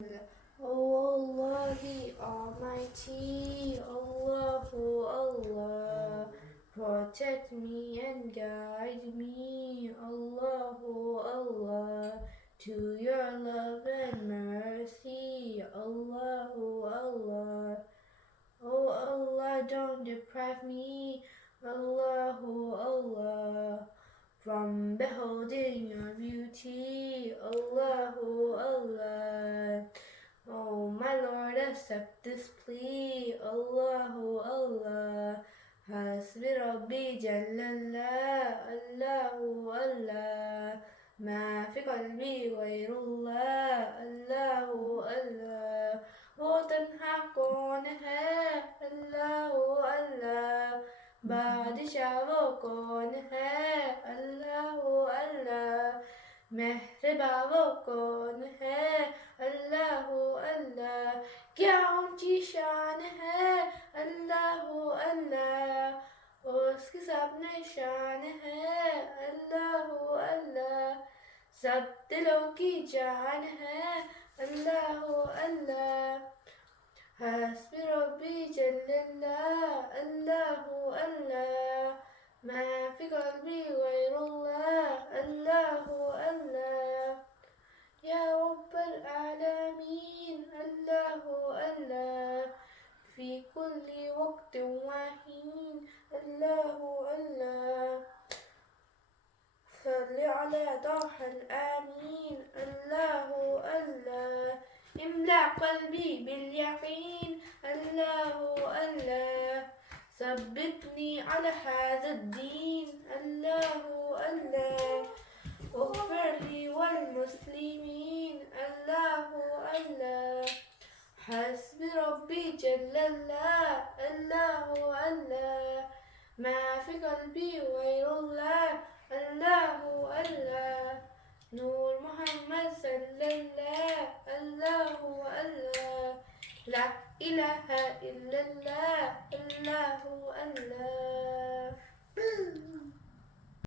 Oh Allah the Almighty, Allahu Allah, protect me and guide me, Allahu Allah, to your love and mercy, Allahu Allah. Oh Allah, don't deprive me, Allahu Allah, from beholding your beauty, Allahu Allah. Oh my Lord, accept this plea, Allahu Allah. Hasbi Rabbi Jallallah, Allahu Allah. ما في قلبي غير الله, Allahu Allah. वो तन्हा कौन है, Allahu Allah. बादशाह वो कौन है, Allahu Allah. मेहरबा वो कौन है, अल्लाहु अल्लाह. क्या ऊंची शान है, अल्लाहु अल्लाह. उसकी सब निशान है, अल्लाहु अल्लाह. सब दिलों की जान है, अल्लाहु अल्लाह. हस्बी रब्बी जल्लल्लाह, अल्लाहु अल्लाह. ما في قلبي غير الله, الله الله. يا رب العالمين, الله الله. في كل وقت وحين, الله الله. صل على طه الآمين, الله الله. املأ قلبي باليقين, الله الله. ثبتني على هذا الدين, الله الله. واغفر لي والمسلمين, الله الله. حسبي ربي جل الله, الله الله. ما في قلبي غير الله, الله الله. نور محمد صلى الله, الله الله. لا إله إلا الله, الله الله.